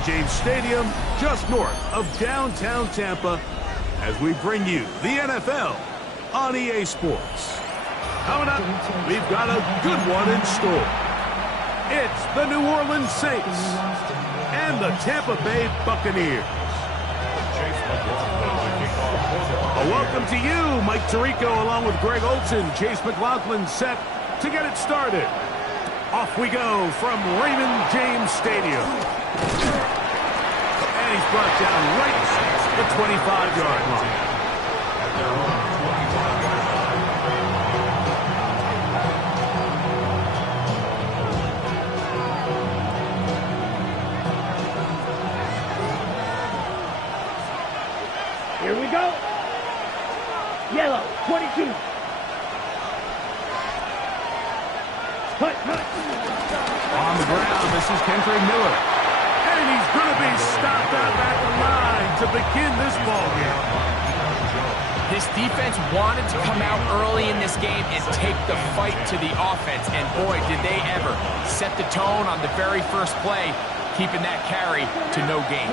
Raymond James Stadium, just north of downtown Tampa, as we bring you the NFL on EA Sports. Coming up, we've got a good one in store. It's the New Orleans Saints and the Tampa Bay Buccaneers. A welcome to you, Mike Tirico, along with Greg Olson. Chase McLaughlin set to get it started. Off we go from Raymond James Stadium. And he's brought down right at the 25-yard line. Here we go. Yellow, 22. Hut. On the ground, this is Kendrick Miller. And he's going to be stopped out at the line to begin this ball game. This defense wanted to come out early in this game and take the fight to the offense. And boy, did they ever set the tone on the very first play, keeping that carry to no gain.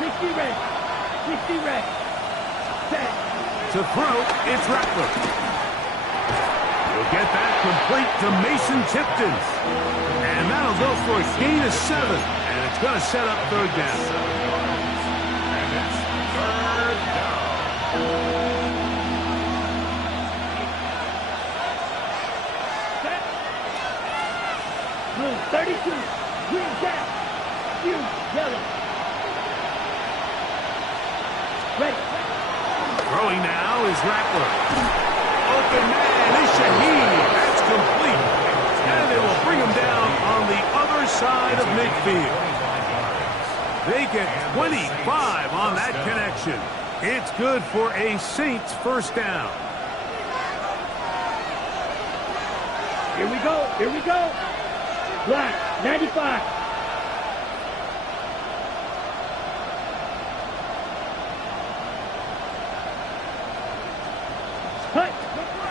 60 red. 60 red. Set. To throw, it's Rattler. We'll get that complete to Mason Tipton. And that'll go for a gain of 7. And it's going to set up third down. And it's third down. Set. Blue, 32. Green down. Blue, yellow. Ready. Throwing now is Rattler. Open man is Shaheed. That's complete. And they will bring him down on the other side of midfield. They get 25 on that connection. It's good for a Saints first down. Here we go. Here we go. Black, 95.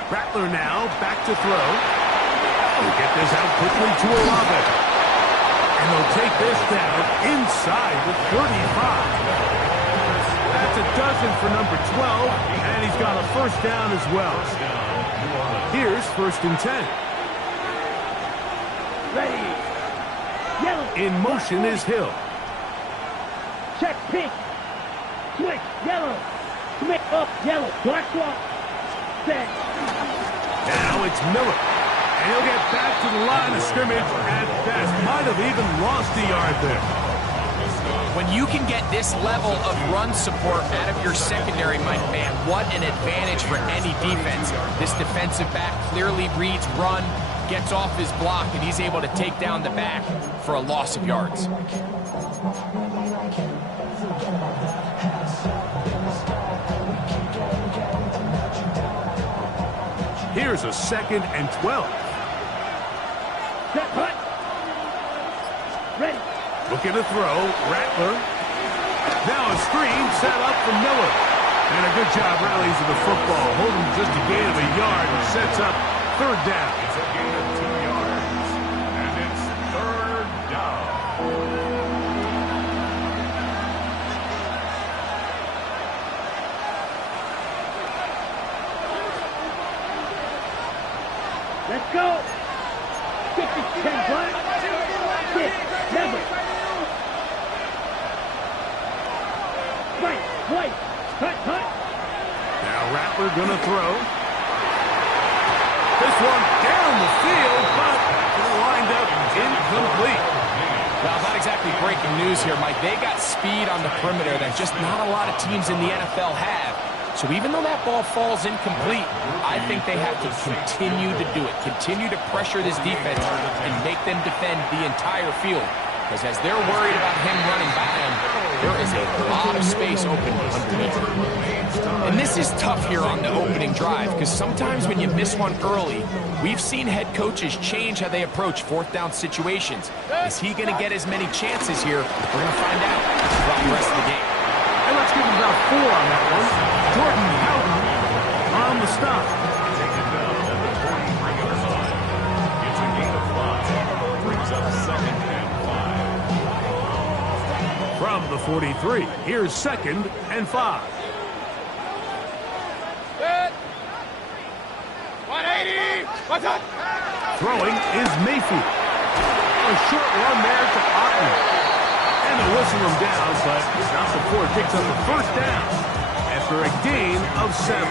Rattler now back to throw. We'll get this out quickly to Olave. And they'll take this down inside the 35. That's a dozen for number 12, and he's got a first down as well. Here's first and 10. Ready. Yellow. In motion is Hill. Check pink. Switch. Yellow. Switch up. Yellow. Black swap. Set. Now it's Miller. And he'll get back to the line of scrimmage at best. Might have even lost a yard there. When you can get this level of run support out of your secondary, my man, what an advantage for any defense. This defensive back clearly reads run, gets off his block, and he's able to take down the back for a loss of yards. Here's a second and 12. Set hut. Ready. Looking to throw. Rattler. Now a screen set up for Miller. And a good job rallies of the football. Holding just a gain of a yard and sets up third down. It's a gain of 2 yards. And it's third down. Let's go. 50, 10 black. 6, never. Right, white. Hut. Now Rattler gonna throw. This one down the field, but lined up incomplete. Well, not exactly breaking news here, Mike. They got speed on the perimeter that just not a lot of teams in the NFL have. So even though that ball falls incomplete, I think they have to continue to do it. Continue to pressure this defense and make them defend the entire field. Because as they're worried about him running by them, there is a lot of space open underneath. And this is tough here on the opening drive, because sometimes when you miss one early, we've seen head coaches change how they approach fourth down situations. Is he going to get as many chances here? We're going to find out throughout the rest of the game. And let's give him about 4 on that one. Jordan Howden on the stop. Taken down at the 23-yard line. It's a gain of 5. Brings up second and 5. From the 43, here's 2nd and 5. Good. 180. What's up? Throwing is Mayfield. A short run there to Otten. And they whistle him down, but not before it picks up the first down after a gain of 7.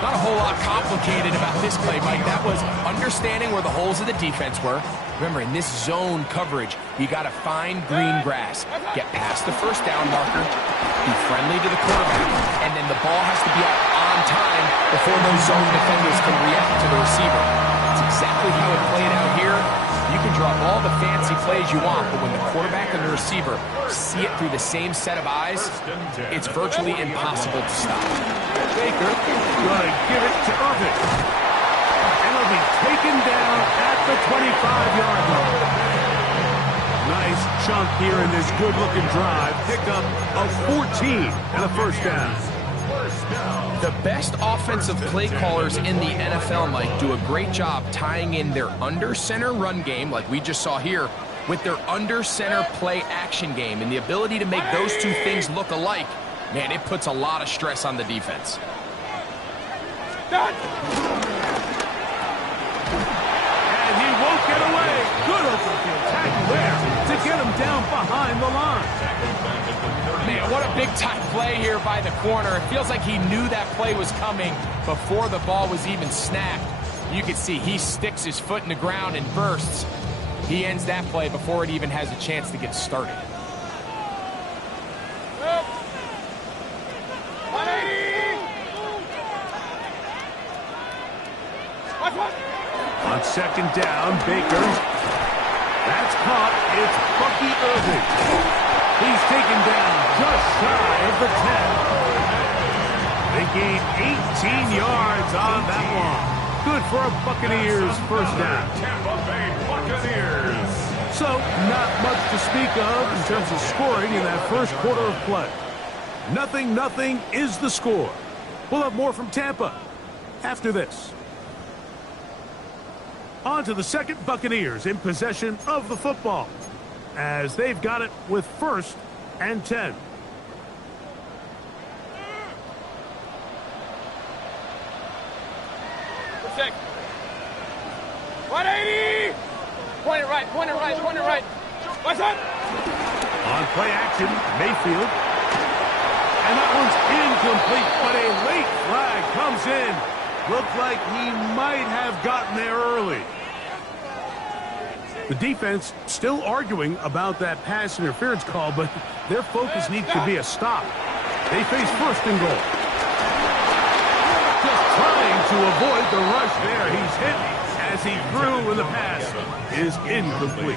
Not a whole lot complicated about this play, Mike. That was understanding where the holes of the defense were. Remember, in this zone coverage, you got to find green grass, get past the first down marker, be friendly to the quarterback, and then the ball has to be out on time before those zone defenders can react to the receiver. That's exactly how it played out here. You can draw all the fancy plays you want, but when the quarterback and the receiver see it through the same set of eyes, it's virtually impossible to stop. Baker going to give it to Irvin. And he'll be taken down at the 25-yard line. Nice chunk here in this good-looking drive. Pickup of 14 and a first down. The best offensive play callers in the NFL, Mike, do a great job tying in their under-center run game, like we just saw here, with their under-center play action game. And the ability to make those two things look alike, man, it puts a lot of stress on the defense. Done. And he won't get away. Good open field tackle there to get him down behind the line. Man, what a big-time play here by the corner. It feels like he knew that play was coming before the ball was even snapped. You can see he sticks his foot in the ground and bursts. He ends that play before it even has a chance to get started. 180. On 2nd down, Baker. That's caught. It's Bucky Irving. He's taken down just shy of the 10. They gain 18 yards on that one. Good for a Buccaneers first down. Tampa Bay Buccaneers. So, not much to speak of in terms of scoring in that first quarter of play. 0-0 is the score. We'll have more from Tampa after this. On to the 2nd Buccaneers in possession of the football, as they've got it with 1st and 10. Check. 180. Point it right, point it right, point it right. What's up? On play action, Mayfield. And that one's incomplete, but a late flag comes in. Looked like he might have gotten there early. The defense still arguing about that pass interference call, but their focus needs to be a stop. They face 1st and goal. Just trying to avoid the rush there. He's hit as he threw when the pass is incomplete.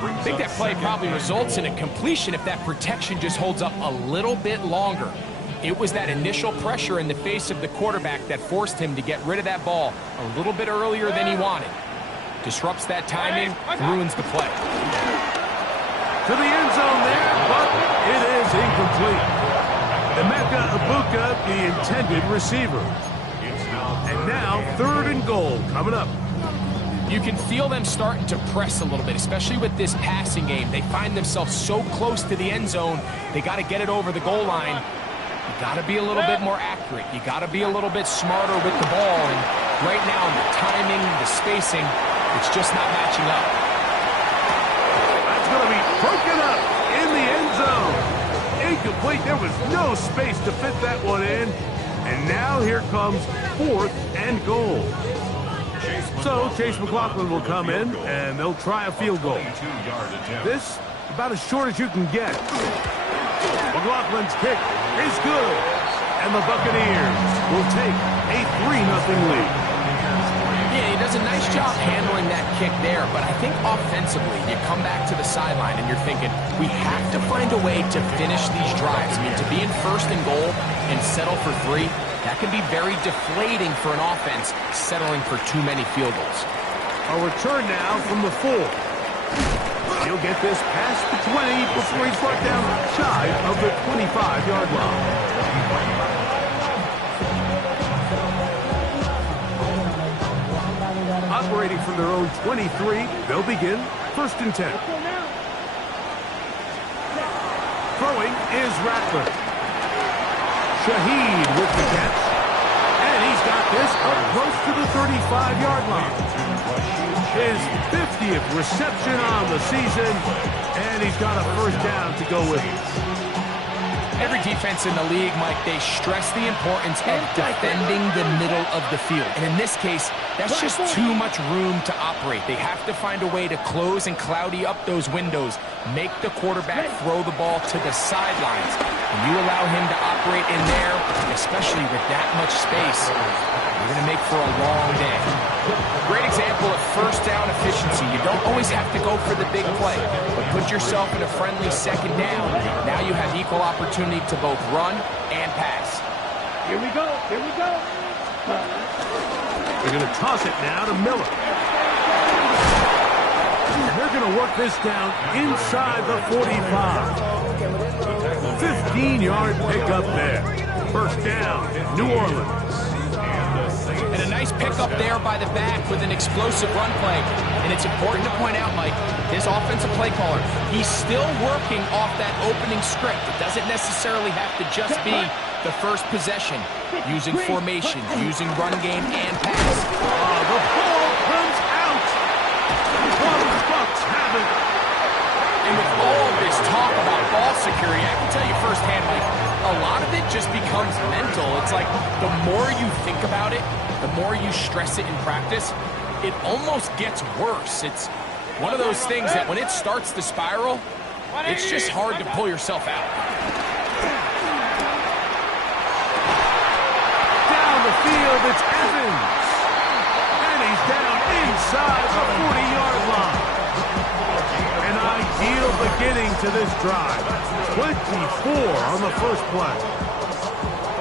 I think that play probably results in a completion if that protection just holds up a little bit longer. It was that initial pressure in the face of the quarterback that forced him to get rid of that ball a little bit earlier than he wanted. Disrupts that timing, ruins the play. To the end zone there, but it is incomplete. Emeka Ibuka, the intended receiver. And now 3rd and goal coming up. You can feel them starting to press a little bit, especially with this passing game. They find themselves so close to the end zone, they got to get it over the goal line. You got to be a little bit more accurate. You got to be a little bit smarter with the ball. And right now, the timing, the spacing, it's just not matching up. That's going to be broken up in the end zone. Incomplete. There was no space to fit that one in. And now here comes 4th and goal. So Chase McLaughlin will come in, and they'll try a field goal. This, about as short as you can get. McLaughlin's kick is good, and the Buccaneers will take a 3-0 lead. Yeah, he does a nice job handling that kick there, but I think offensively, you come back to the sideline and you're thinking, we have to find a way to finish these drives. I mean, to be in 1st and goal and settle for 3, that can be very deflating for an offense settling for too many field goals. A return now from the 4. He'll get this past the 20 before he's brought down shy of the 25-yard line. Operating from their own 23, they'll begin 1st and 10. Throwing is Rattler. Shaheed with the catch. And he's got this up close to the 35-yard line. His 50th reception on the season, and he's got a first down to go with it. Every defense in the league, Mike, they stress the importance of defending the middle of the field. And in this case, that's just too much room to operate. They have to find a way to close and cloudy up those windows, make the quarterback throw the ball to the sidelines. When you allow him to operate in there, especially with that much space, you're going to make for a long day. Great example of first down efficiency. You don't always have to go for the big play, but put yourself in a friendly second down. Now you have equal opportunity to both run and pass. Here we go. Here we go. They're going to toss it now to Miller. And they're going to work this down inside the 45. 15-yard pickup there. First down, New Orleans. And a nice pickup there by the back with an explosive run play. And it's important to point out, Mike, this offensive play caller, he's still working off that opening script. It doesn't necessarily have to just be the first possession, using formations, using run game and pass. The ball comes out. The Bucs have it. And with all this talk about ball security, I can tell you firsthand, Mike, a lot of it just becomes mental. It's like the more you think about it, the more you stress it in practice, it almost gets worse. It's one of those things that when it starts to spiral, it's just hard to pull yourself out. Down the field, it's Evans. And he's down inside the 40-yard line. An ideal beginning to this drive. 24 on the first play.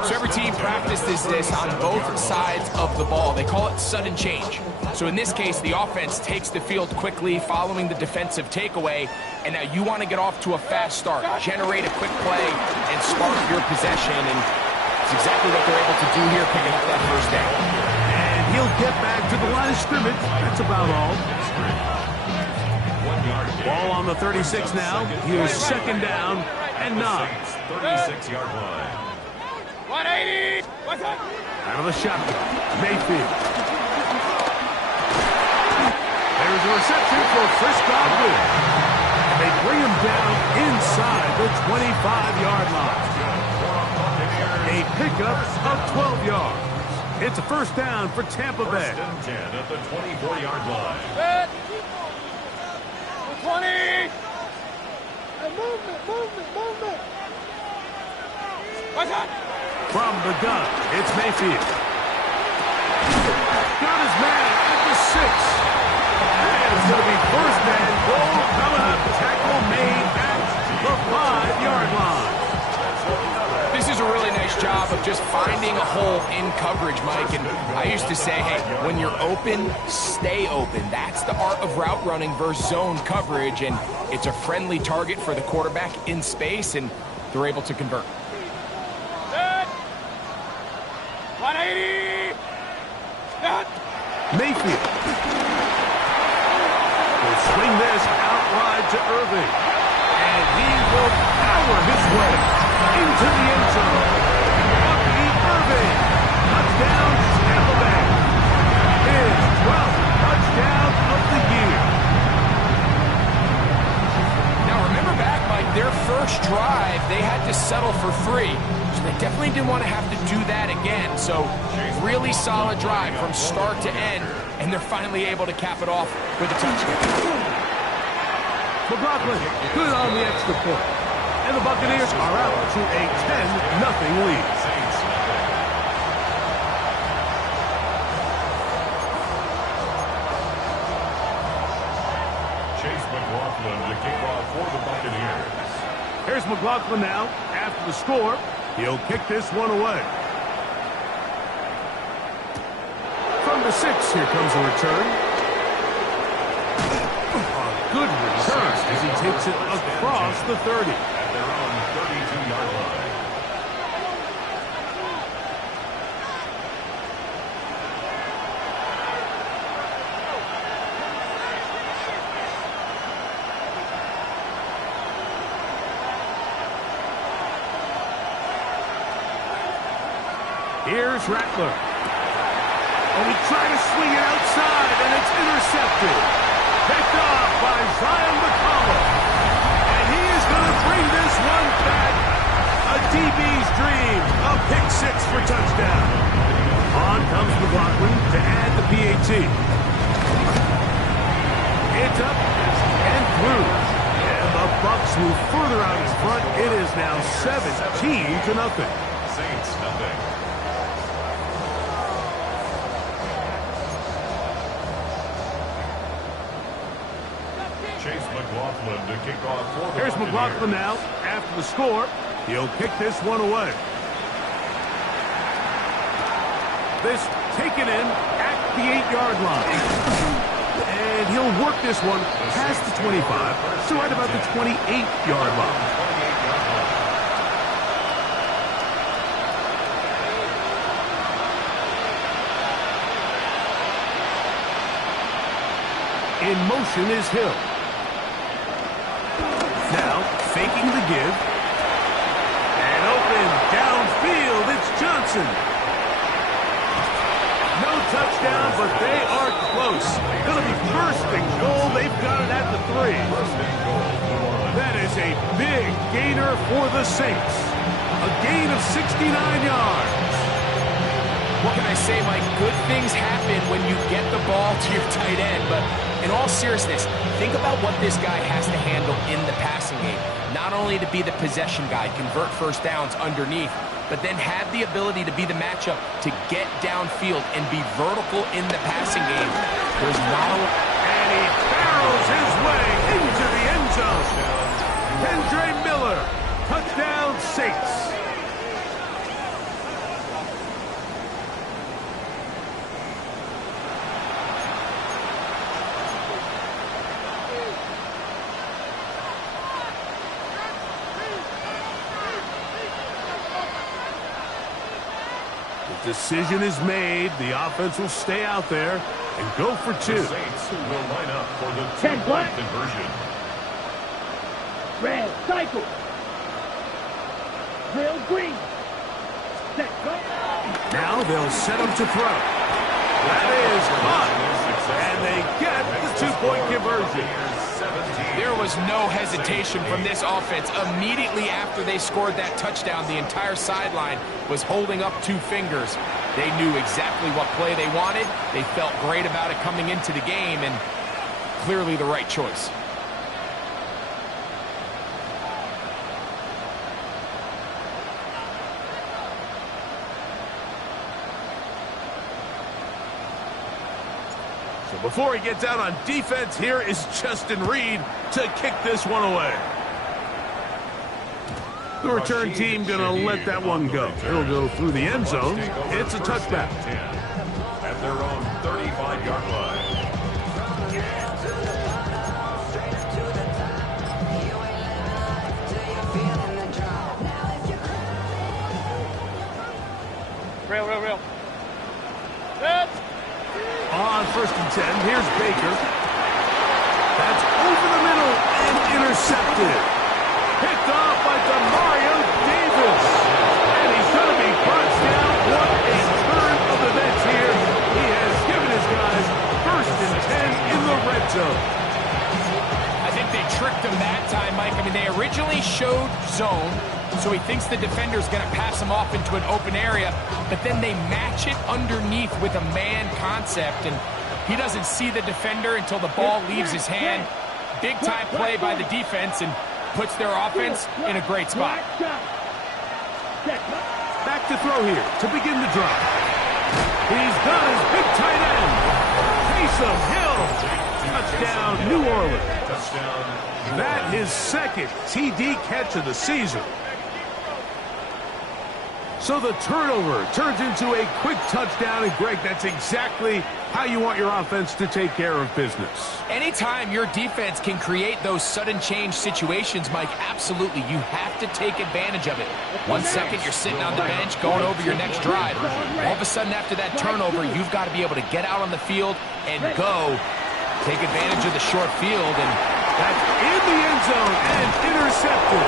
So every team practices this on both sides of the ball. They call it sudden change. So in this case, the offense takes the field quickly following the defensive takeaway, and now you want to get off to a fast start, generate a quick play, and spark your possession, and it's exactly what they're able to do here, picking up that first down. And he'll get back to the line of scrimmage. That's about all. Ball on the 36 now. Here's second down and 9. 36-yard line. 180. What's up? Out of the shotgun, Mayfield. There's a reception for Chris Godwin. And they bring him down inside the 25-yard line. A pickup of 12 yards. It's a first down for Tampa Bay. First and 10 at the 24-yard line. Good. 20. Hey, movement. What's up? From the gun, it's Mayfield. Got his man at the 6. And it's going to be first and goal coming up. Tackle made at the 5-yard line. This is a really nice job of just finding a hole in coverage, Mike. And I used to say, hey, when you're open, stay open. That's the art of route running versus zone coverage. And it's a friendly target for the quarterback in space, and they're able to convert. 180. Mayfield will swing this out wide to Irving. And he will power his way into the end zone. Bucky Irving. Touchdown, Tampa Bay. His 12th touchdown of the year. Now, remember back, Mike, their first drive, they had to settle for 3. So they definitely didn't want to have to do that again. So really solid drive from start to end, and they're finally able to cap it off with a touchdown. McLaughlin, good on the extra point. And the Buccaneers are out to a 10-0 lead. Chase McLaughlin to kick off for the Buccaneers. Here's McLaughlin now. After the score, he'll kick this one away. From the 6, here comes a return. A good return as he takes it across the 30. At their own 32-yard line. Here's Rattler. Oh, he tried to swing it outside, and it's intercepted. Picked off by Zion McCollum. And he is going to bring this one back. A DB's dream. A pick six for touchdown. On comes McLaughlin to add the PAT. It's up and through. And the Bucs move further out in front. It is now 17-0. Saints, nothing. Chase McLaughlin to kick off for the Here's Buccaneers. McLaughlin now. After the score, he'll kick this one away. This taken in at the 8-yard line. And he'll work this one past the 25, so right about the 28-yard line. In motion is Hill. Now, faking the give. And open downfield, it's Johnson. No touchdown, but they are close. Going to be first and goal. They've got it at the 3. That is a big gainer for the Saints. A gain of 69 yards. What can I say, Mike? Good things happen when you get the ball to your tight end, but in all seriousness, think about what this guy has to handle in the passing game. Not only to be the possession guy, convert first downs underneath, but then have the ability to be the matchup to get downfield and be vertical in the passing game. There's not a... And he barrels his way into the end zone. Kendre Miller, touchdown Saints. Decision is made. The offense will stay out there and go for 2. The Saints will line up for the 10-point conversion. Red, cycle. Drill, green. Set, go. Now they'll set him to throw. That is caught. And they get the 2-point conversion. There was no hesitation from this offense. Immediately after they scored that touchdown, the entire sideline was holding up 2 fingers. They knew exactly what play they wanted. They felt great about it coming into the game, and clearly the right choice. So before he gets out on defense, here is Justin Reed to kick this one away. The return team going to let that one go. It'll go through the end zone. It's a touchback. At their own 35-yard line. Real. On 1st and 10, here's Baker. That's over the middle and intercepted. Picked off by Demario Davis. And he's going to be punched down. What a turn of events here. He has given his guys 1st and 10 in the red zone. I think they tricked him that time, Mike. I mean, they originally showed zone, so he thinks the defender's going to pass him off into an open area, but then they match it underneath with a man concept, and he doesn't see the defender until the ball leaves his hand. Big-time play by the defense and puts their offense in a great spot. Back to throw here to begin the drive. He's got his big tight end. Taysom Hill. Touchdown, New Orleans. That his 2nd TD catch of the season. So the turnover turns into a quick touchdown, and Greg, that's exactly how you want your offense to take care of business. Anytime your defense can create those sudden change situations, Mike, absolutely, you have to take advantage of it. 1 second, you're sitting on the bench, going over your next drive. All of a sudden, after that turnover, you've got to be able to get out on the field and go. Take advantage of the short field, and that's in the end zone and intercepted.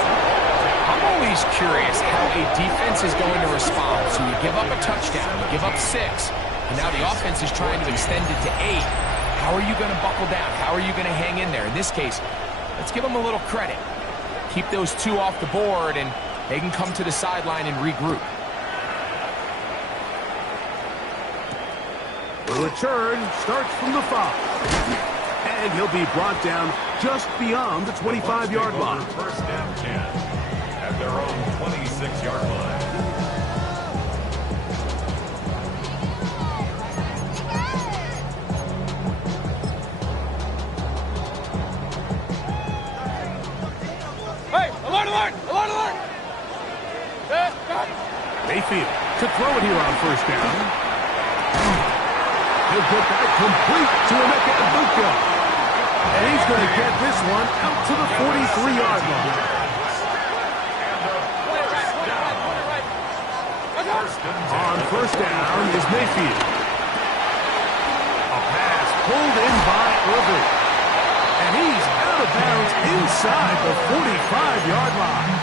I'm always always curious how a defense is going to respond. So you give up a touchdown, you give up 6, and now the offense is trying to extend it to 8. How are you going to buckle down? How are you going to hang in there? In this case, let's give them a little credit. Keep those 2 off the board, and they can come to the sideline and regroup. The return starts from the 5. And he'll be brought down just beyond the 25-yard line. First down 10 at their own 26-yard line. Hey, alert, alert, alert, alert! Mayfield to throw it here on first down. He'll get that complete to Emeka Egbuka. And he's going to get this one out to the 43-yard line. On first down is Mayfield. A pass pulled in by Irving. And he's out of bounds inside the 45-yard line.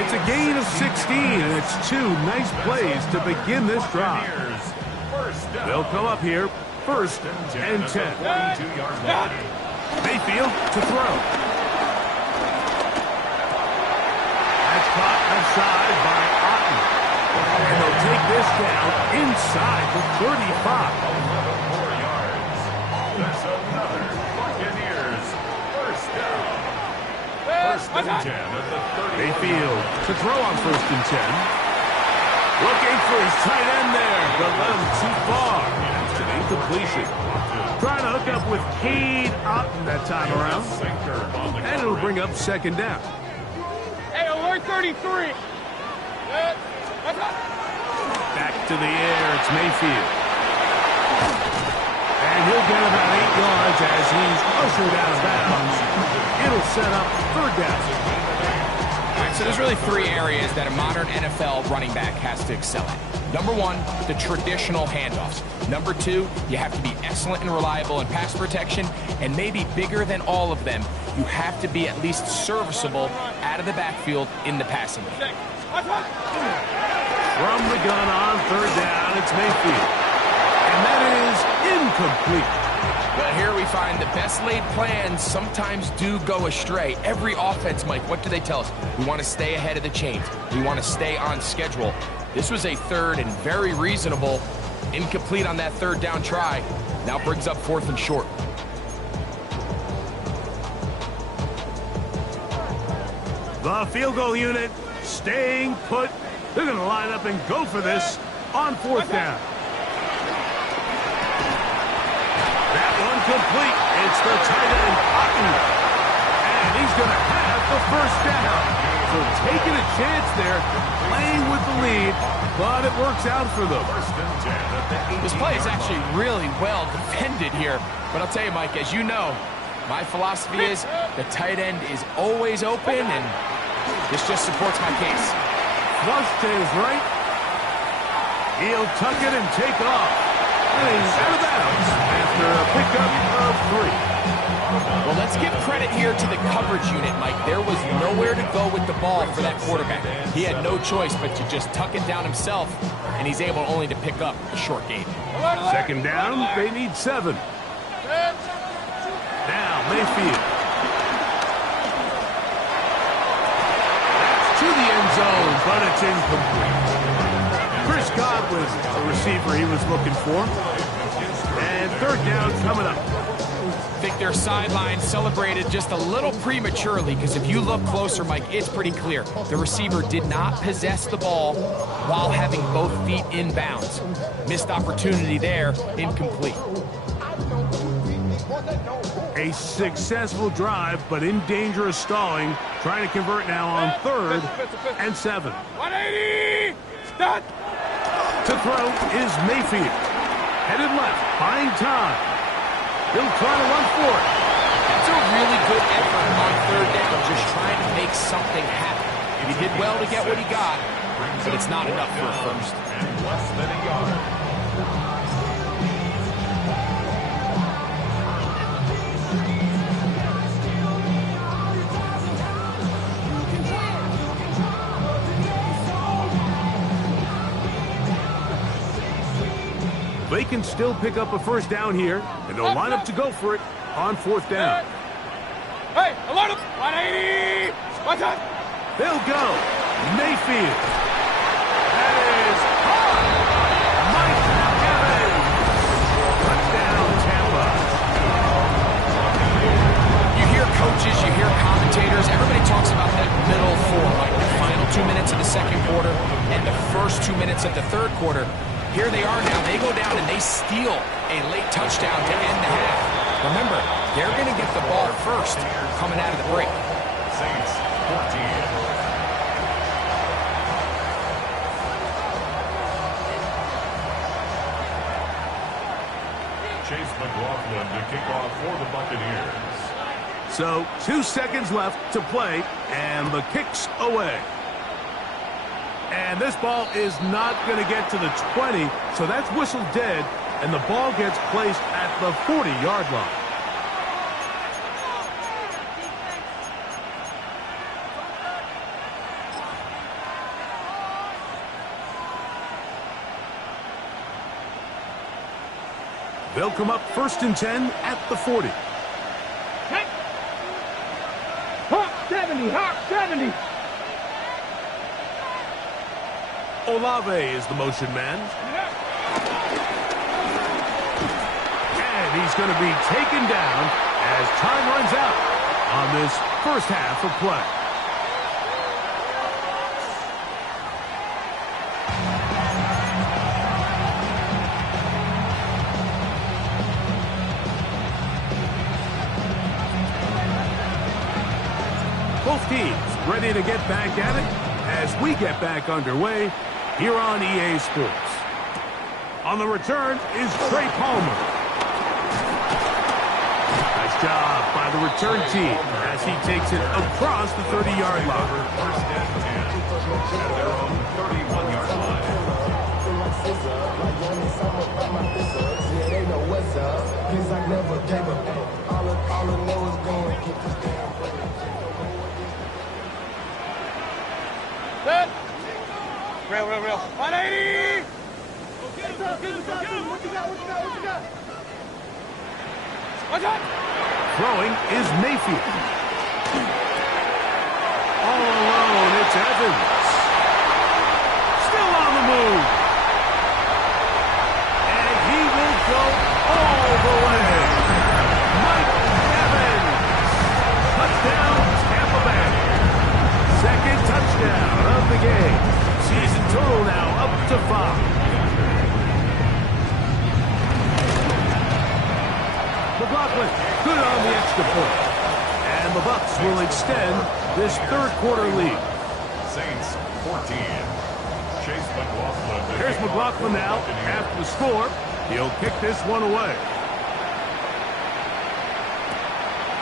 It's a gain of 16, and it's 2 nice plays to begin this drive. They'll come up here, first and 10. Mayfield to throw. That's caught outside by Otten. And they'll take this down inside the 35. 4 yards. That's another Buccaneers first down. First and 10 at the 30. Mayfield to throw on first and 10. Looking for his tight end there, but let him too far. It's an incompletion. Trying to hook up with Cade Otten that time around. And it'll bring up second down. Hey, alert 33! Back to the air, it's Mayfield. And he'll get about 8 yards as he's ushered out of bounds. It'll set up third down. All right, so there's really 3 areas that a modern NFL running back has to excel at. Number 1, the traditional handoffs. Number 2, you have to be excellent and reliable in pass protection. And maybe bigger than all of them, you have to be at least serviceable out of the backfield in the passing game. From the gun on third down, it's Mayfield. And that is incomplete. But here we find the best laid plans sometimes do go astray. Every offense, Mike, what do they tell us? We want to stay ahead of the chains. We want to stay on schedule. This was a third and very reasonable. Incomplete on that third down try. Now brings up 4th and short. The field goal unit staying put. They're going to line up and go for this on 4th down. That one complete. It's the tight end, Otten. And he's going to have the first down. So taking a chance there, playing with the lead, but it works out for them. This play is actually really well defended here. But I'll tell you, Mike, as you know, my philosophy is the tight end is always open, and this just supports my case. Flush to his right. He'll tuck it and take off. And he's out of bounds after a pickup of 3. Well, let's give credit here to the coverage unit, Mike. There was nowhere to go with the ball for that quarterback. He had no choice but to just tuck it down himself, and he's able only to pick up a short gain. Second down, they need 7. Now, Mayfield. That's to the end zone, but it's incomplete. Chris Godwin, the receiver he was looking for. And third down coming up. I think their sideline celebrated just a little prematurely, because if you look closer, Mike, it's pretty clear. The receiver did not possess the ball while having both feet in bounds. Missed opportunity there, incomplete. A successful drive, but in danger of stalling. Trying to convert now on 3rd and 7. 180! Start! To throw is Mayfield. Headed left, buying time. He'll try to run for it. That's a really good effort on 3rd down, just trying to make something happen. He did well to get what he got, but it's not enough for a first. And less than a yard. can still pick up a first down here, and they'll line up to go for it on fourth down. Hey, alert him! 180! Watch out! They'll go. Mayfield. That is hard. Mike Evans. Touchdown, Tampa. You hear coaches, you hear commentators, everybody talks about that middle four, like the final 2 minutes of the second quarter and the first 2 minutes of the third quarter. Here they are now. They go down and they steal a late touchdown to end the half. Remember, they're going to get the ball first coming out of the break. Saints 14. Chase McLaughlin to kick off for the Buccaneers. So 2 seconds left to play, and the kick's away. And this ball is not going to get to the 20, so that's whistled dead, and the ball gets placed at the 40-yard line. They'll come up 1st and 10 at the 40. Hawk 70! Hawk 70! Olave is the motion man. And he's going to be taken down as time runs out on this first half of play. Both teams ready to get back at it as we get back underway here on EA Sports. On the return is Trey Palmer. Nice job by the return team as he takes it across the 30-yard line. First and 10 at their own 31-yard line. Set! Real. 180! What you got? Watch out! Throwing is Mayfield. All alone, it's Evans. Still on the move. And he will go all the way. Mike Evans. Touchdown, Tampa Bay. Second touchdown of the game. Season total now up to 5. McLaughlin, good on the extra point. And the Bucs will extend this third quarter lead. Saints 14. Chase McLaughlin. Here's McLaughlin now after the score. He'll kick this one away.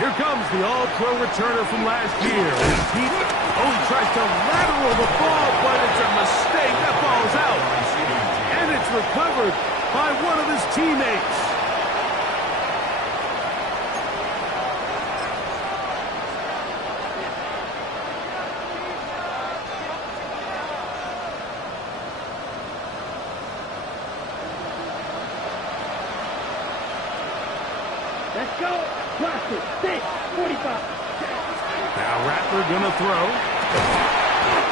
Here comes the all-pro returner from last year. He tries to lateral the ball, but it's a mistake. That ball's out. And it's recovered by one of his teammates. Let's go! Blast it! 6, 45! Now Rattler gonna throw.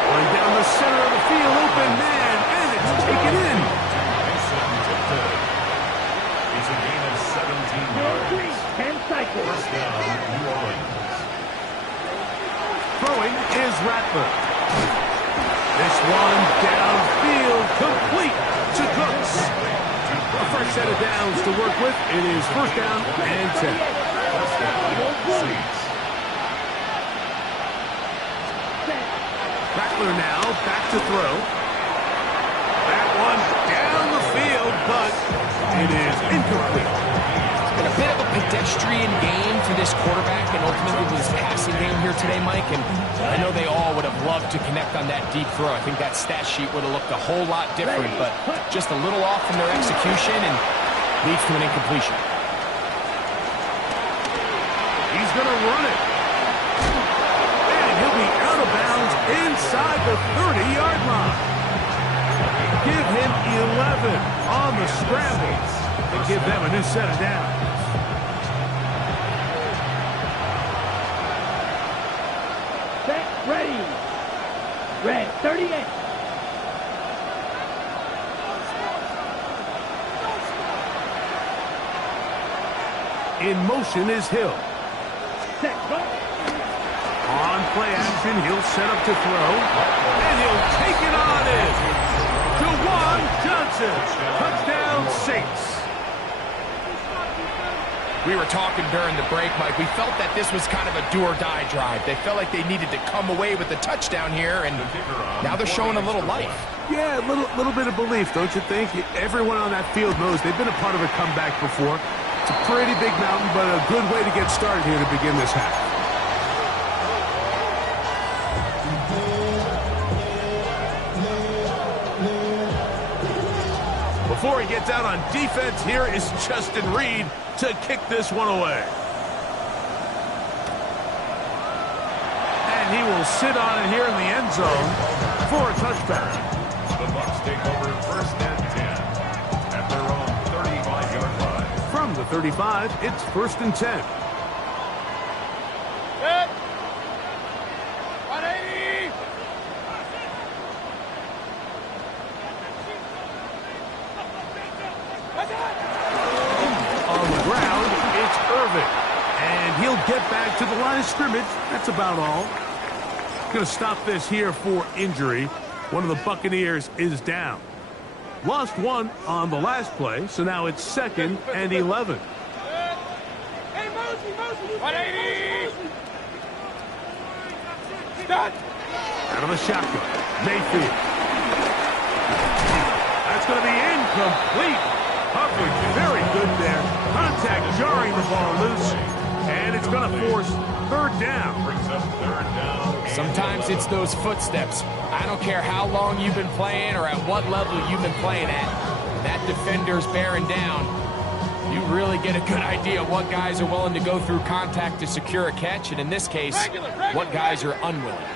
Going down the center of the field, open man, and it's taken in. It's a gain of 17 yards. 10 cycles. First down, New Orleans. Throwing is Rattler. This one downfield, complete to Cooks. A fresh set of downs to work with. It is first down and 10. First down, Saints. Rattler now back to throw. That one down the field, but it is incomplete. It's been a bit of a pedestrian game for this quarterback and ultimately this passing game here today, Mike. And I know they all would have loved to connect on that deep throw. I think that stat sheet would have looked a whole lot different, but just a little off from their execution and leads to an incompletion. He's going to run it. And he'll be out of bounds inside the 30-yard line. Give him 11 on the scramble. to give them a new set of downs. Set, ready. Red, 38. In motion is Hill. Set, go. On play action, he'll set up to throw. And he'll take it on in. Juwan Johnson. Touchdown, Saints. We were talking during the break, Mike. We felt that this was kind of a do-or-die drive. They felt like they needed to come away with the touchdown here, and now they're showing a little life. Yeah, a little bit of belief, don't you think? Everyone on that field knows they've been a part of a comeback before. It's a pretty big mountain, but a good way to get started here to begin this half. Before he gets out on defense, here is Justin Reed to kick this one away. And he will sit on it here in the end zone for a touchback. The Bucs take over first and 10 at their own 35-yard line. From the 35, it's first and 10. Set. 180. On the ground, it's Irvin. And he'll get back to the line of scrimmage. That's about all. Going to stop this here for injury. One of the Buccaneers is down. Lost one on the last play, so now it's second and 11. Hey, Mosey. 180. Start. Out of the shotgun, Mayfield. That's going to be incomplete. Coverage very good there. Contact jarring the ball loose. And it's going to force third down. Brings up third down. Sometimes it's those footsteps. I don't care how long you've been playing or at what level you've been playing at. When that defender's bearing down, you really get a good idea what guys are willing to go through contact to secure a catch, and in this case, what guys are unwilling.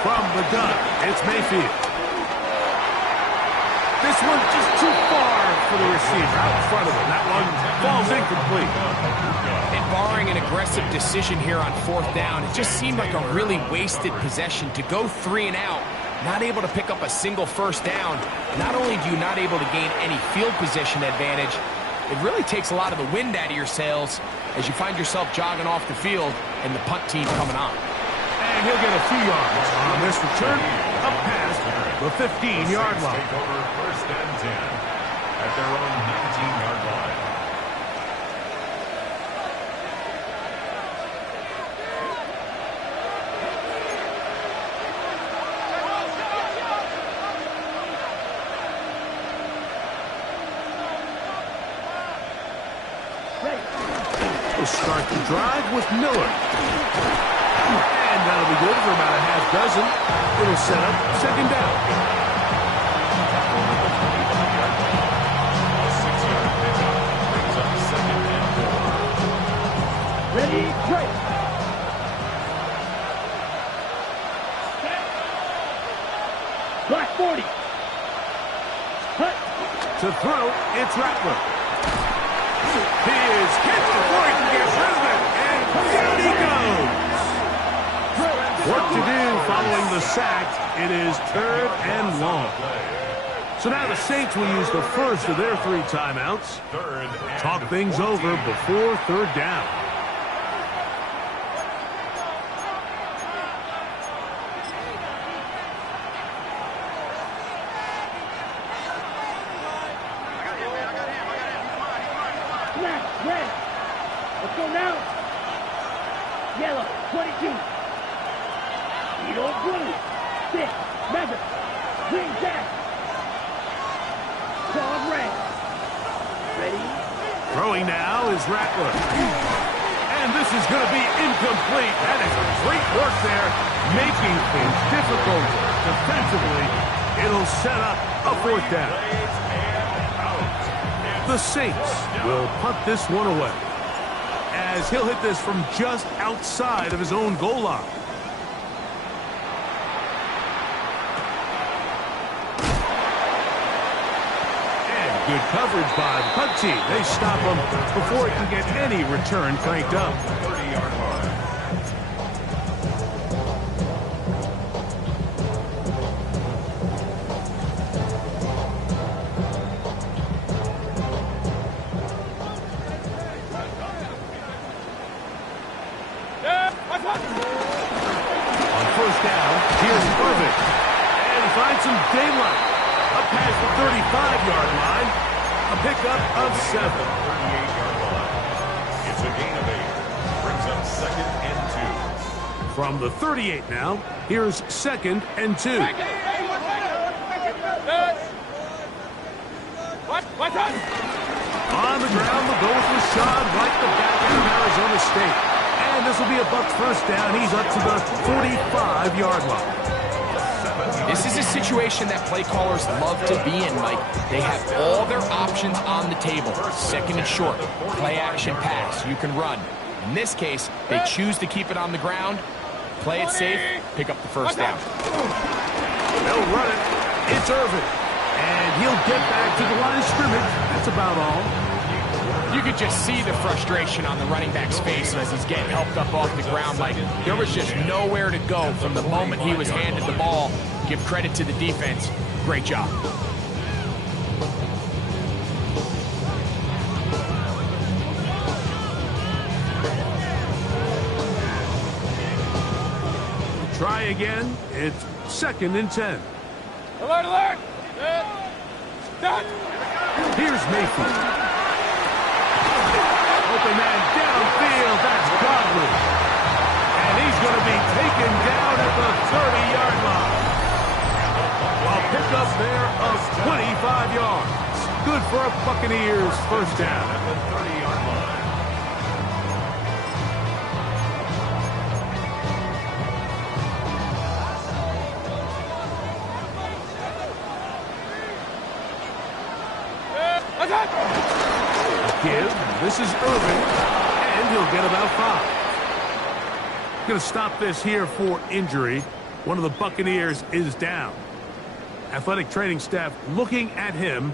From the gun, it's Mayfield. This one just too far for the receiver. Out in front of him. That one falls incomplete. And barring an aggressive decision here on fourth down, it just seemed like a really wasted possession to go 3 and out, not able to pick up a single first down. Not only do you not able to gain any field position advantage, it really takes a lot of the wind out of your sails as you find yourself jogging off the field and the punt team coming on. And he'll get a few yards on this return up past the 15-yard line. Take over first and 10 at their own 19-yard line. We'll start the drive with Miller. And that'll be good for about a half dozen. It'll set up second down. Ready, break. Black 40. Cut. To throw, it's Rattler. He is hit before he can get rid of it. And down he goes. Work to do following the sack. It is third and long. So now the Saints will use the first of their 3 timeouts. Talk things over before third down. Black, red. Let's go now. Yellow, 22. Yellow, blue. 6, member. Green, jack. Dog, red. Ready? Throwing now is Rattler. And this is going to be incomplete. That is great work there, making things difficult defensively. It'll set up a fourth down. The Saints will punt this one away, as he'll hit this from just outside of his own goal line. Good coverage by the punt team. They stop him before he can get any return cranked up. 30-yard line. On first down, here's Irvin. And he finds some daylight. Up past the 35-yard line. A pickup of 7. 38-yard line. It's a gain of 8. Brings up 2nd and 2. From the 38 now, here's 2nd and 2. On the ground, we'll go with Rashad right the back out of Arizona State. And this will be a Bucs first down. He's up to the 45-yard line. This is a situation that play callers love to be in, Mike. They have all their options on the table. 2nd and short, play action pass, you can run. In this case, they choose to keep it on the ground, play it safe, pick up the first down. They'll run it. It's Irvin. And he'll get back to the line of scrimmage. That's about all. You could just see the frustration on the running back's face as he's getting helped up off the ground. Like, there was just nowhere to go from the moment he was handed the ball. Give credit to the defense. Great job. Try again. It's 2nd and 10. Alert, alert! Done! Here's Mayfield. Open man downfield. That's Godwin. And he's going to be taken down at the 30-yard line. A pickup there of 25 yards. Good for a Buccaneers first down. At the 30-yard line. Give. This is Irvin. And he'll get about 5. Going to stop this here for injury. One of the Buccaneers is down. Athletic training staff looking at him,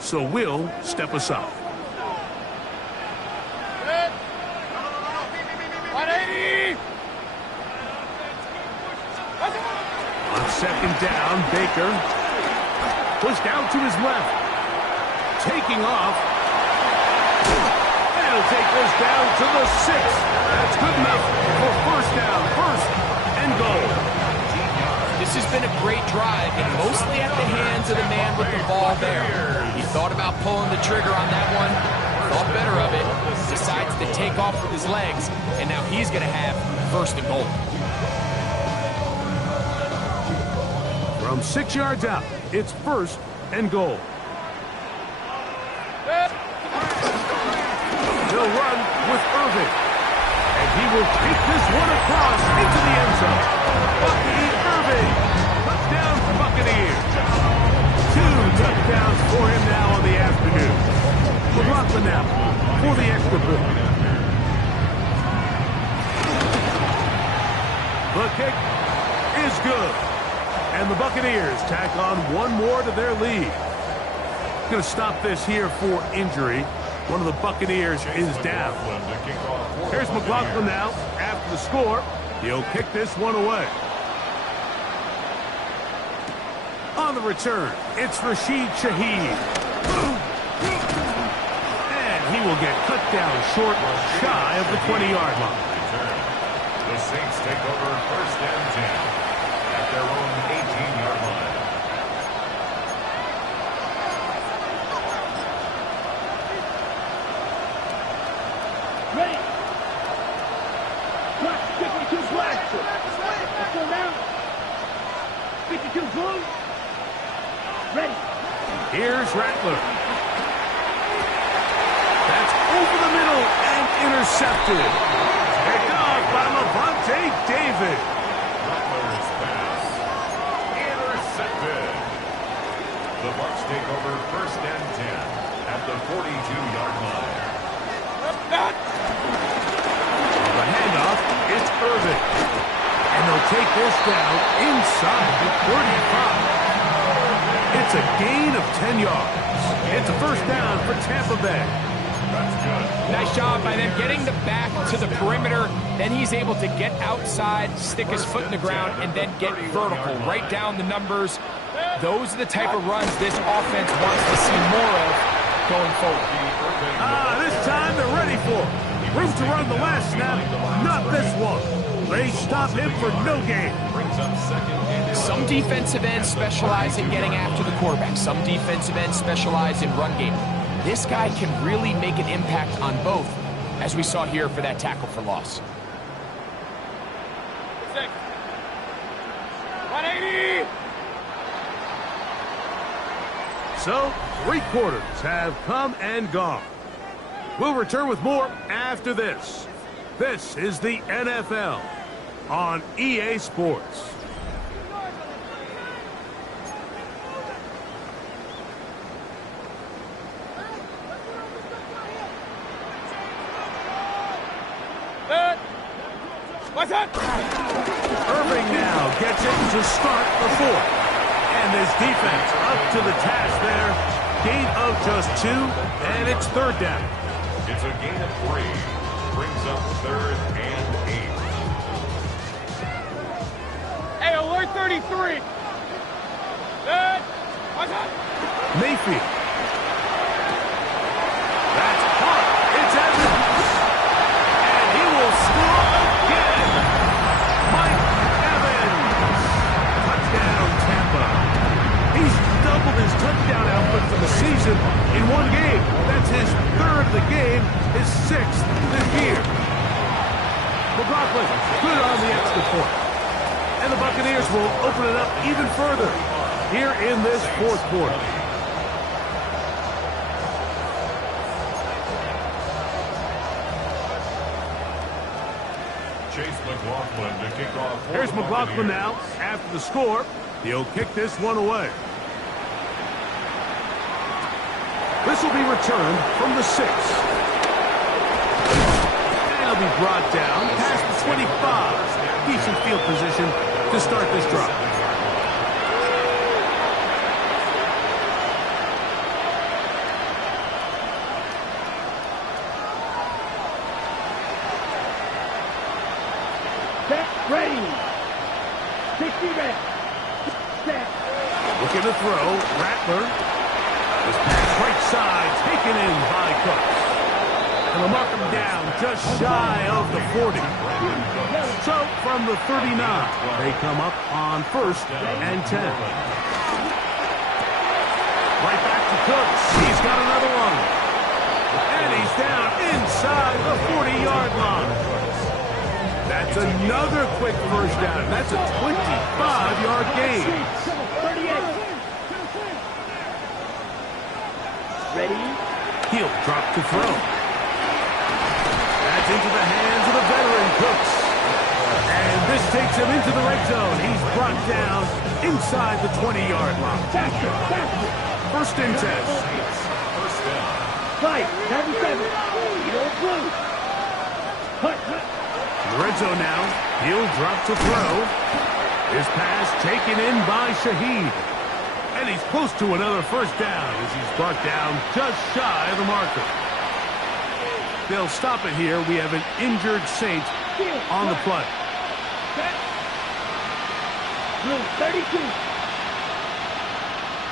so we'll step aside. 180! On 2nd down, Baker pushed out to his left. Taking off. And he'll take this down to the 6. That's good enough for first down. 1st and goal. This has been a great drive, and mostly at the hands of the man with the ball there. He thought about pulling the trigger on that one, thought better of it, decides to take off with his legs, and now he's going to have 1st and goal. From 6 yards out, it's 1st and goal. They'll run with Irvin. And he will take this one across into the end zone. Bucky Irvin. Touchdown for Buccaneers. 2 touchdowns for him now on the afternoon. McLaughlin now for the extra point. The kick is good. And the Buccaneers tack on one more to their lead. Going to stop this here for injury. One of the Buccaneers is down. Here's McLaughlin now after the score. He'll kick this one away. On the return, it's Rashid Shaheed. And he will get cut down short, shy of the 20-yard line. The Saints take over 1st and 10 at their own 18-yard line. Ready! Black, 52 black. Let's go now. 52 blue. Ready. Here's Rattler. That's over the middle and intercepted. Picked off by Levante David. Rattler's pass. Intercepted. The Bucs take over 1st and 10 at the 42-yard line. The handoff, it's Irvin. And they'll take this down inside the 35. It's That's a gain of 10 yards. It's a first down for Tampa Bay. Nice job by them getting the back to the perimeter. Then he's able to get outside, stick his foot in the ground, and then get vertical. Right down the numbers. Those are the type of runs this offense wants to see more of going forward. This time they're ready for it. Room to run the last snap, not this one. They stop him for no gain. Some defensive ends specialize in getting after the quarterback. Some defensive ends specialize in run game. This guy can really make an impact on both, as we saw here for that tackle for loss. 180! So, 3 quarters have come and gone. We'll return with more after this. This is the NFL on EA Sports. What's up? Irving now gets it to start the 4th. And this defense up to the task there. Gain of just 2, and it's 3rd down. It's a gain of 3. Brings up 3rd and 8. Hey, alert 33. Good. What's up? Mayfield. That's caught. It's Evans. And he will score again. Mike Evans. Touchdown, Tampa. He's doubled his touchdown output for the season in one game. That's his 3rd of the game, his 6th this year. McLaughlin, good on the extra point. And the Buccaneers will open it up even further here in this 4th quarter. Chase McLaughlin to kick off. Here's McLaughlin now. After the score, he'll kick this one away. This will be returned from the 6. And he'll be brought down past the 25. Decent field position to start this drive. Set, ready. 60 ready. Set. Looking to throw. Rattler. This pass right side taken in by Cooks. And they'll mark him down just shy of the 40. So from the 39, they come up on 1st and 10. Right back to Cooks. He's got another one. And he's down inside the 40-yard line. That's another quick first down. That's a 25-yard gain. 38. Ready? He'll drop to throw. That's into the hands of the veteran Cooks. And this takes him into the red zone. He's brought down inside the 20-yard line. Faster, faster. 1st and 10. First down. 5, 77. Yellow blue. Hut, hut. In the red zone now. He'll drop to throw. His pass taken in by Shaheed. And he's close to another first down as he's brought down just shy of the marker. They'll stop it here. We have an injured Saint on the play. Set. Blue 32.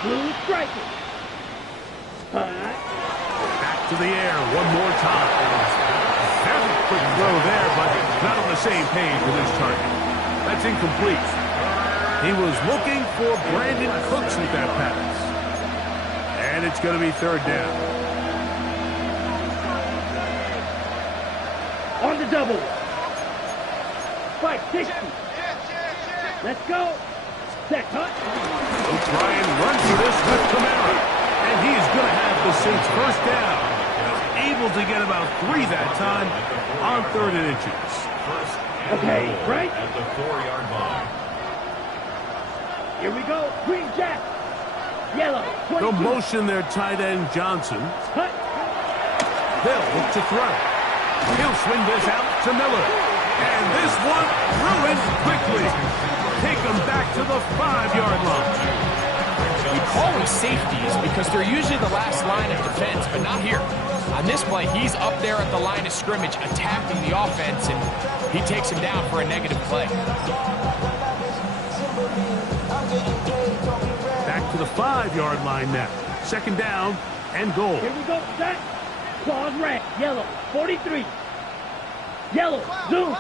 Blue striker. Hut. Back to the air one more time. Very quick throw there, but not on the same page with his target. That's incomplete. He was looking for Brandon Cooks with that pass. And it's going to be 3rd down. On the double. 560. Let's go. Set, hut. They'll try and run for this with Kamara. And he's going to have the Saints first down. Able to get about 3 that time on 3rd and inches. Okay, right? At the 4-yard line. Here we go. Green jack. Yellow. 22. They'll motion their tight end Johnson. Hut. They'll look to throw. He'll swing this out to Miller. And this one ruined quickly. Take him back to the 5-yard line. We call them safeties because they're usually the last line of defense, but not here. On this play, he's up there at the line of scrimmage attacking the offense, and he takes him down for a negative play. Back to the 5-yard line now. Second down and goal. Here we go, set. Claws red, yellow, 43. Yellow, zoom.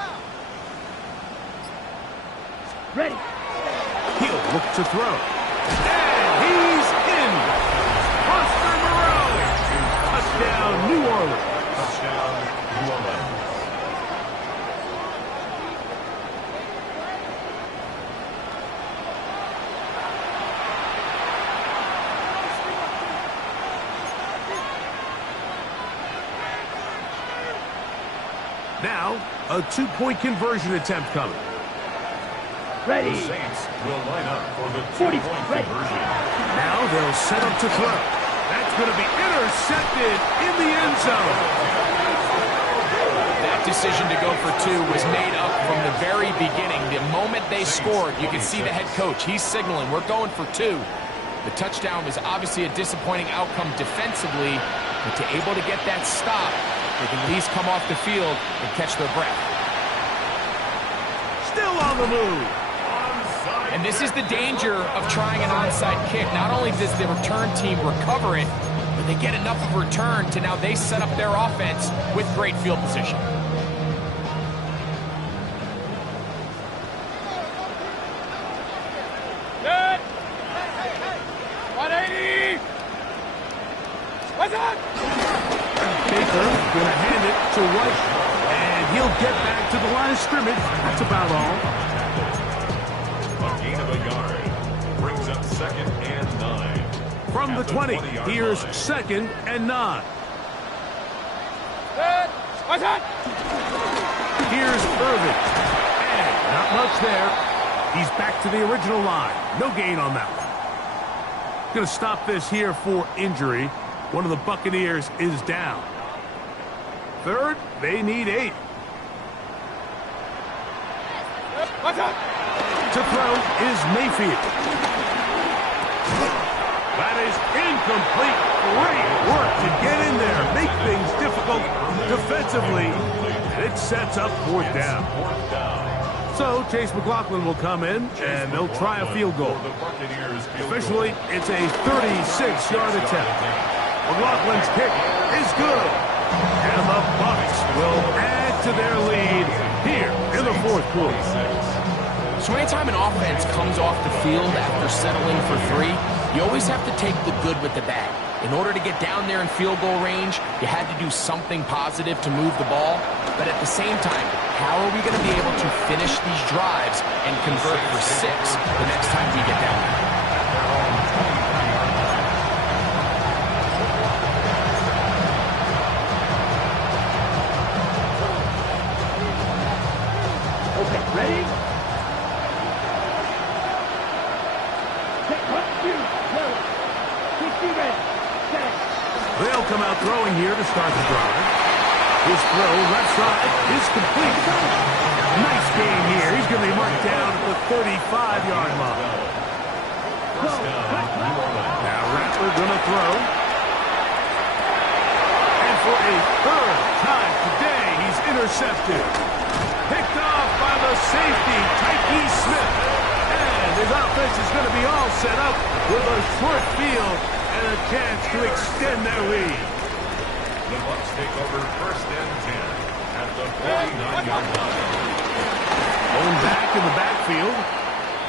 Ready. He'll look to throw. And he's in. Buster Moreau. Touchdown, New Orleans. Touchdown, New Orleans. Now, a 2-point conversion attempt coming. Ready. The Saints will line up for the 40, 2-point ready. conversion. Now they'll set up to throw. That's going to be intercepted in the end zone. That decision to go for 2 was made up from the very beginning. The moment they scored, you can see the head coach. He's signaling, we're going for 2. The touchdown was obviously a disappointing outcome defensively, but to able to get that stop, they can at least come off the field and catch their breath. Still on the move. And this is the danger of trying an onside kick. Not only does the return team recover it, but they get enough of a return to now they set up their offense with great field position. Good. 180. What's up? Baker going to hand it to White, and he'll get back to the line of scrimmage. That's about all. A gain of a yard brings up 2nd and 9. From the 20, here's line. 2nd and 9. Good. What's up? Here's Irvin. And not much there. He's back to the original line. No gain on that one. Going to stop this here for injury. One of the Buccaneers is down. Third, they need 8. What's up? To throw is Mayfield. That is incomplete. Great work to get in there, make things difficult defensively. It sets up 4th down. So Chase McLaughlin will come in, and they'll try a field goal. Officially, it's a 36-yard attempt. McLaughlin's kick is good. And the Bucs will add to their lead here in the 4th quarter. So anytime an offense comes off the field after settling for 3, you always have to take the good with the bad. In order to get down there in field goal range, you had to do something positive to move the ball. But at the same time, how are we going to be able to finish these drives and convert for 6 the next time we get down there? Okay, ready? Set, 1, 2, yellow. 60 red. Set. They'll come out throwing here to start the drive. His throw left side is complete. Nice game here. He's going to be marked down at the 35-yard line. Now Rattler going to throw. And for a 3rd time today, he's intercepted. Picked off by the safety, Tyke Smith. And his offense is going to be all set up with a short field and a chance to extend their lead. The Bucs take over 1st and 10 at the 49-yard line. Going back in the backfield.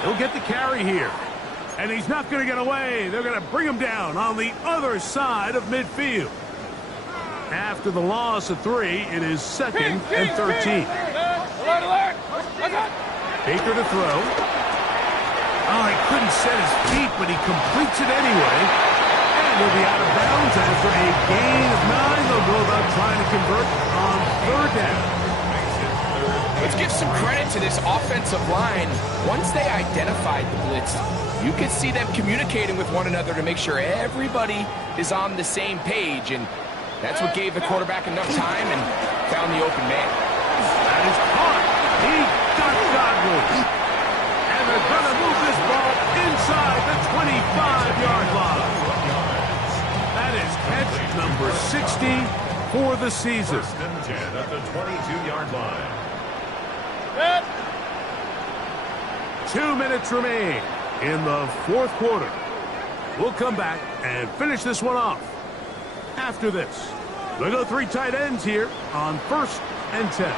He'll get the carry here. And he's not going to get away. They're going to bring him down on the other side of midfield. After the loss of 3, it is 2nd and 13. Alert, alert. What's up? Baker to throw. Oh, he couldn't set his feet, but he completes it anyway. And he'll be out of bounds after a gain of 9. They'll go about trying to convert on 3rd down. Let's give some credit to this offensive line. Once they identified the blitz, you could see them communicating with one another to make sure everybody is on the same page. And that's what gave the quarterback enough time and found the open man. That is caught. He got Godwin. And they're going to move this ball inside the 25-yard 60 for the season. First and 10 at the 22-yard line. 2 minutes remain in the fourth quarter. We'll come back and finish this one off after this. We'll go 3 tight ends here on first and 10.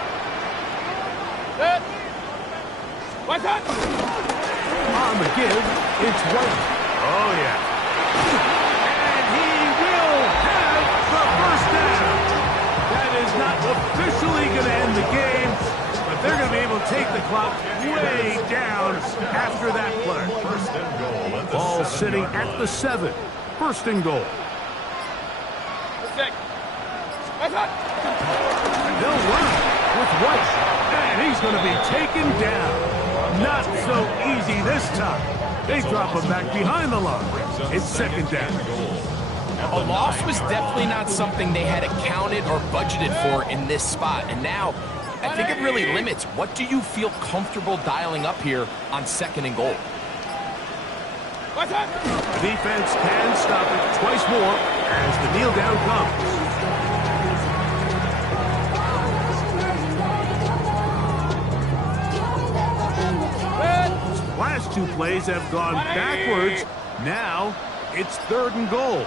On the give, it's White. Oh, yeah. And he will have the first down. That is not officially going to end the game, but they're going to be able to take the clock way down after that play. First and goal at the Ball sitting 7-yard at line. the 7. First and goal. They'll run with White, and he's going to be taken down. Not so easy this time. They drop him back behind the line. It's second down. A loss was definitely not something they had accounted or budgeted for in this spot. And now, I think it really limits. What do you feel comfortable dialing up here on second and goal? The defense can stop it twice more as the kneel down comes. Last 2 plays have gone backwards. Now it's third and goal.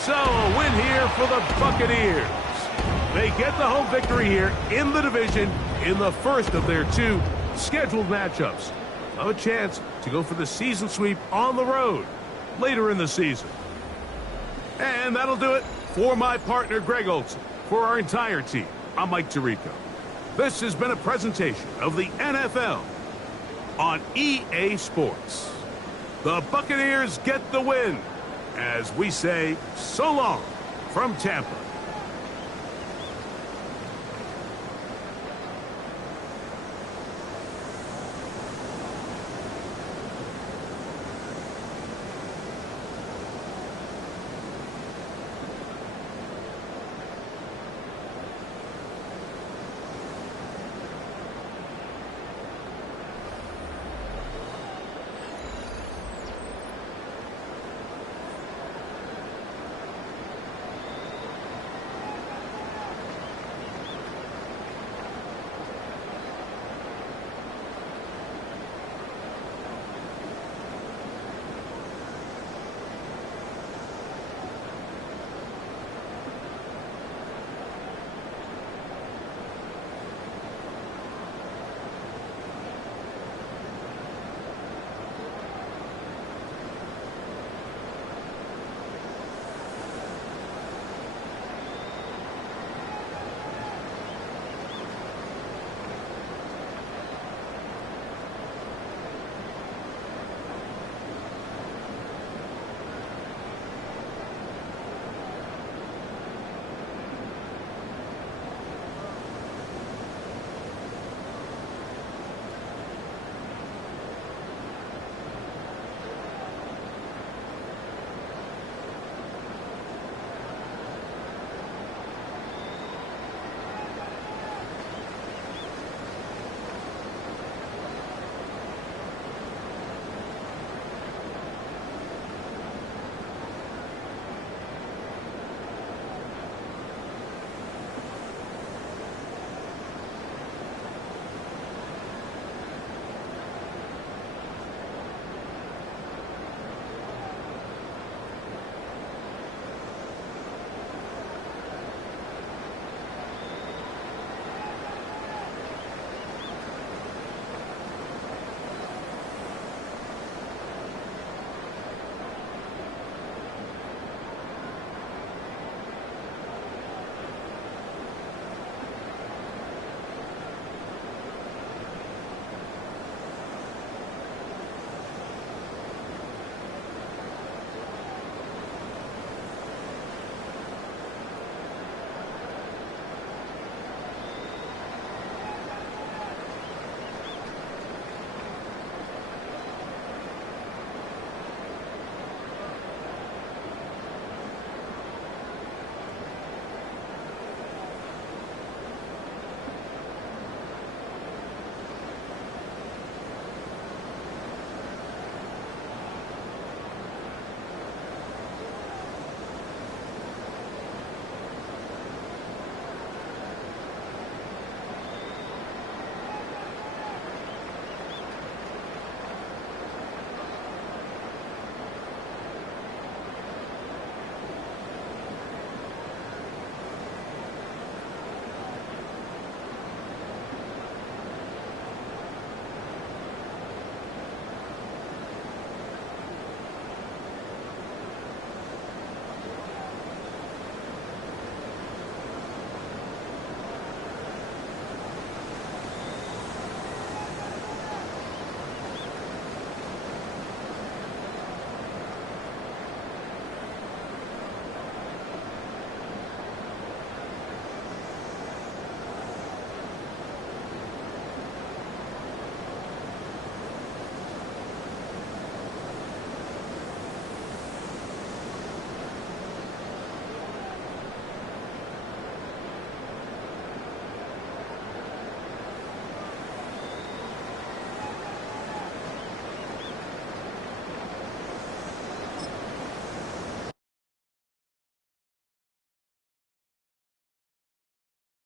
So a win here for the Buccaneers. They get the home victory here in the division in the first of their 2 scheduled matchups. A chance to go for the season sweep on the road later in the season. And that'll do it for my partner Greg Olson. For our entire team, I'm Mike Tirico. This has been a presentation of the NFL on EA Sports. The Buccaneers get the win as we say so long from Tampa.